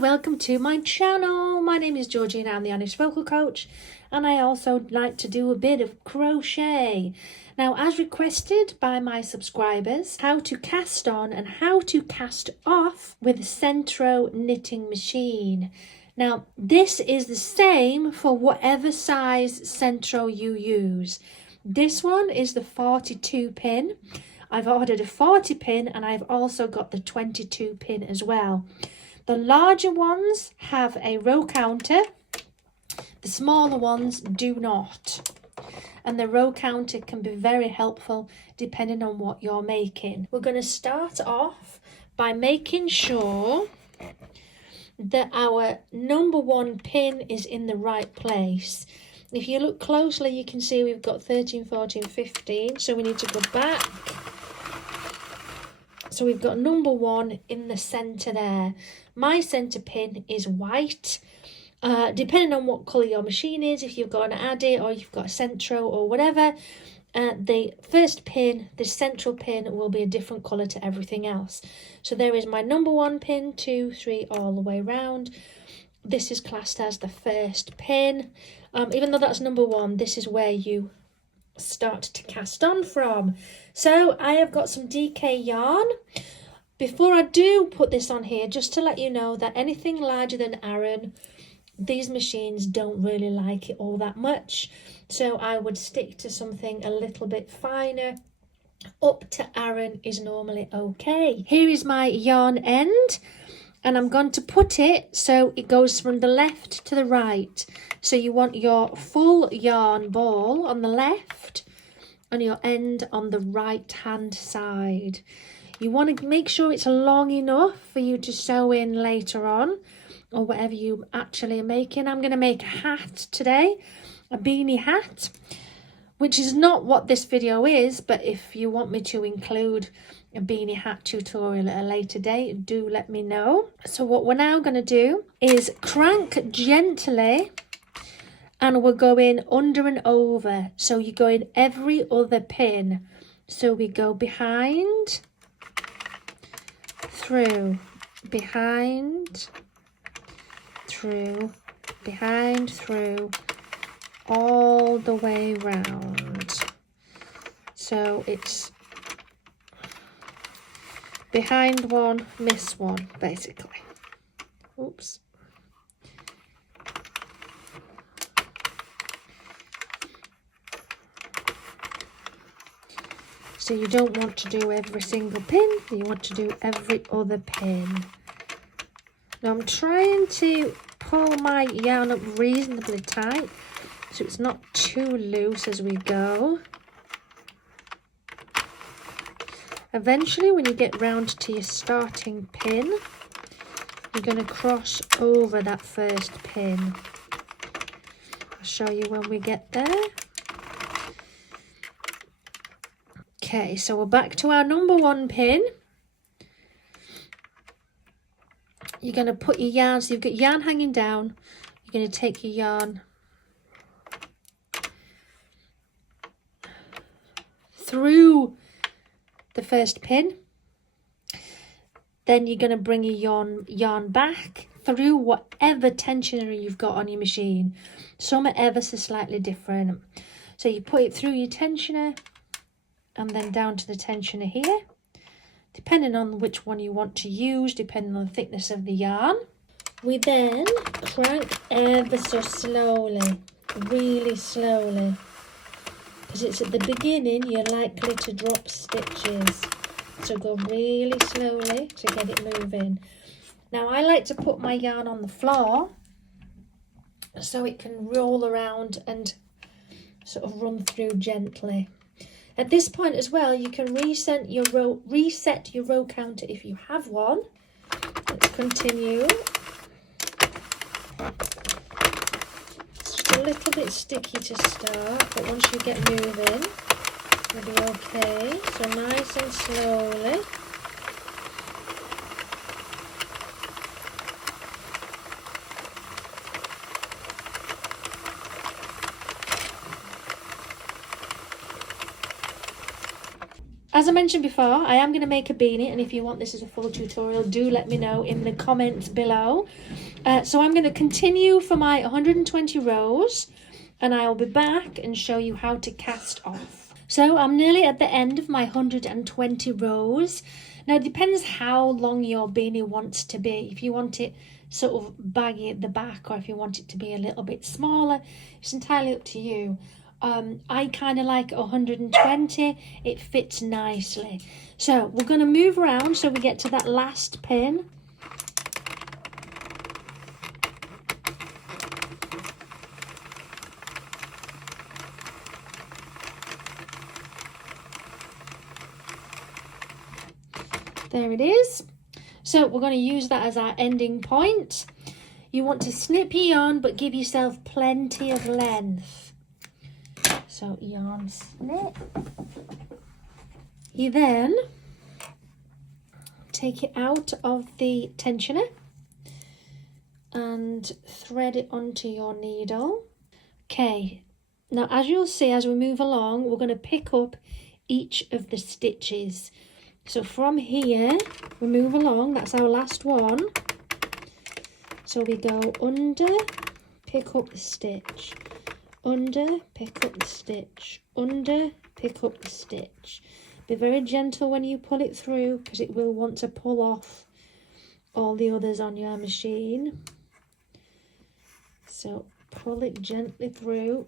everyone, welcome to my channel. My name is Georgina, I'm the Honest Vocal Coach, and I also like to do a bit of crochet. Now, as requested by my subscribers, how to cast on and how to cast off with a Sentro knitting machine. Now, this is the same for whatever size Sentro you use. This one is the 42 pin. I've ordered a 40 pin and I've also got the 22 pin as well. The larger ones have a row counter. The smaller ones do not. And the row counter can be very helpful depending on what you're making. We're going to start off by making sure that our number one pin is in the right place. If you look closely, you can see we've got 13, 14, 15. So we need to go back. So we've got number one in the centre there. My centre pin is white. Depending on what colour your machine is, if you've got an Addy or you've got a Sentro or whatever, the first pin, the central pin, will be a different colour to everything else. So there is my number one pin, 2, 3, all the way round. This is classed as the first pin. Even though that's number one, this is where you start to cast on from. So I have got some DK yarn. Before I do put this on here, just to let you know that anything larger than Aran, these machines don't really like it all that much. So I would stick to something a little bit finer. Up to Aran is normally okay. Here is my yarn end. And I'm going to put it so it goes from the left to the right. So you want your full yarn ball on the left and your end on the right hand side. You want to make sure it's long enough for you to sew in later on or whatever you actually are making. I'm going to make a hat today, a beanie hat, which is not what this video is, but if you want me to include a beanie hat tutorial at a later date, do let me know. So what we're now going to do is crank gently and we're going under and over. So you go in every other pin. So we go behind, through, behind, through, behind, through, all the way round. So it's behind one, miss one, basically. Oops. So you don't want to do every single pin, you want to do every other pin. Now I'm trying to pull my yarn up reasonably tight so it's not too loose as we go. Eventually, when you get round to your starting pin, you're going to cross over that first pin. I'll show you when we get there. Okay, so we're back to our number one pin. You're going to put your yarn, so you've got yarn hanging down. You're going to take your yarn through the first pin, then you're going to bring your yarn back through whatever tensioner you've got on your machine. Some are ever so slightly different. So you put it through your tensioner and then down to the tensioner here, depending on which one you want to use, depending on the thickness of the yarn. We then crank ever so slowly, really slowly, because it's at the beginning you're likely to drop stitches, so go really slowly to get it moving. Now I like to put my yarn on the floor so it can roll around and sort of run through gently. At this point as well, you can reset your row counter if you have one. Let's continue. A little bit sticky to start, but once you get moving, you'll be okay. So nice and slowly. as I mentioned before, I am going to make a beanie, and if you want this as a full tutorial, do let me know in the comments below. So I'm going to continue for my 120 rows, and I'll be back and show you how to cast off. So I'm nearly at the end of my 120 rows. Now it depends how long your beanie wants to be. If you want it sort of baggy at the back, or if you want it to be a little bit smaller, it's entirely up to you. I kind of like 120, it fits nicely. So we're going to move around so we get to that last pin. There it is. So we're going to use that as our ending point. You want to snip your yarn, but give yourself plenty of length. So yarn snip. You then take it out of the tensioner and thread it onto your needle. Okay, now as you'll see as we move along, we're going to pick up each of the stitches. So from here, we move along, that's our last one. So we go under, pick up the stitch, under, pick up the stitch, under, pick up the stitch. Be very gentle when you pull it through, because it will want to pull off all the others on your machine. So pull it gently through,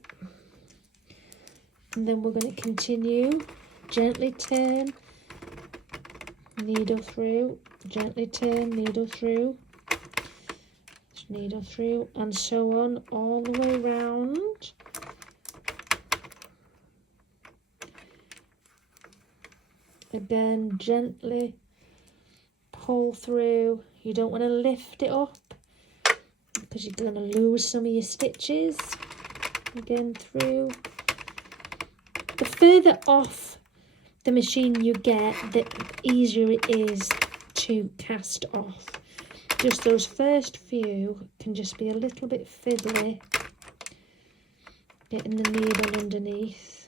and then we're going to continue, gently turn, needle through, gently turn, needle through, needle through, and so on all the way round. Again, gently pull through. You don't want to lift it up because you're going to lose some of your stitches. Again, through. The further off the machine you get, the easier it is to cast off. Just those first few can just be a little bit fiddly, getting the needle underneath.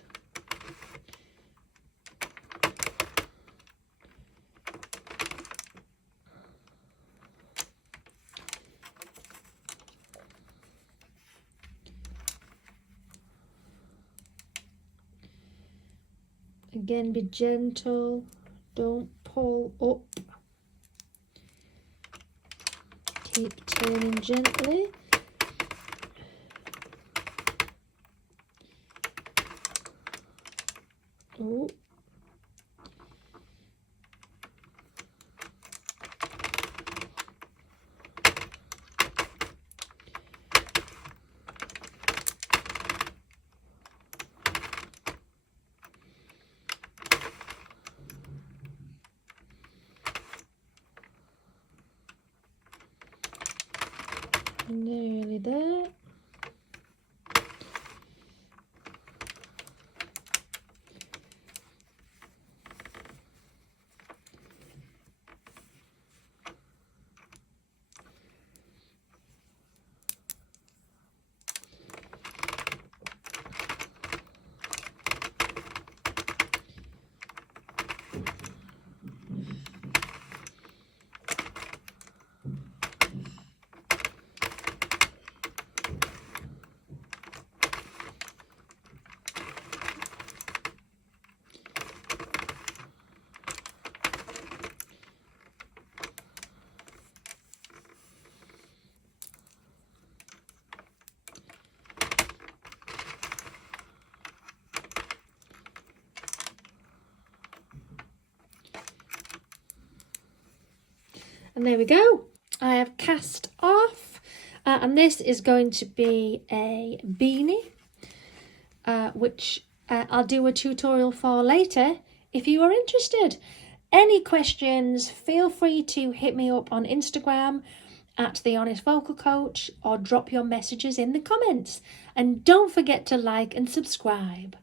Again, be gentle, don't pull up. Keep turning gently. Oh. Nearly there. And there we go. I have cast off, and this is going to be a beanie, which I'll do a tutorial for later if you are interested. Any questions, feel free to hit me up on Instagram at The Honest Vocal Coach, or drop your messages in the comments. And don't forget to like and subscribe.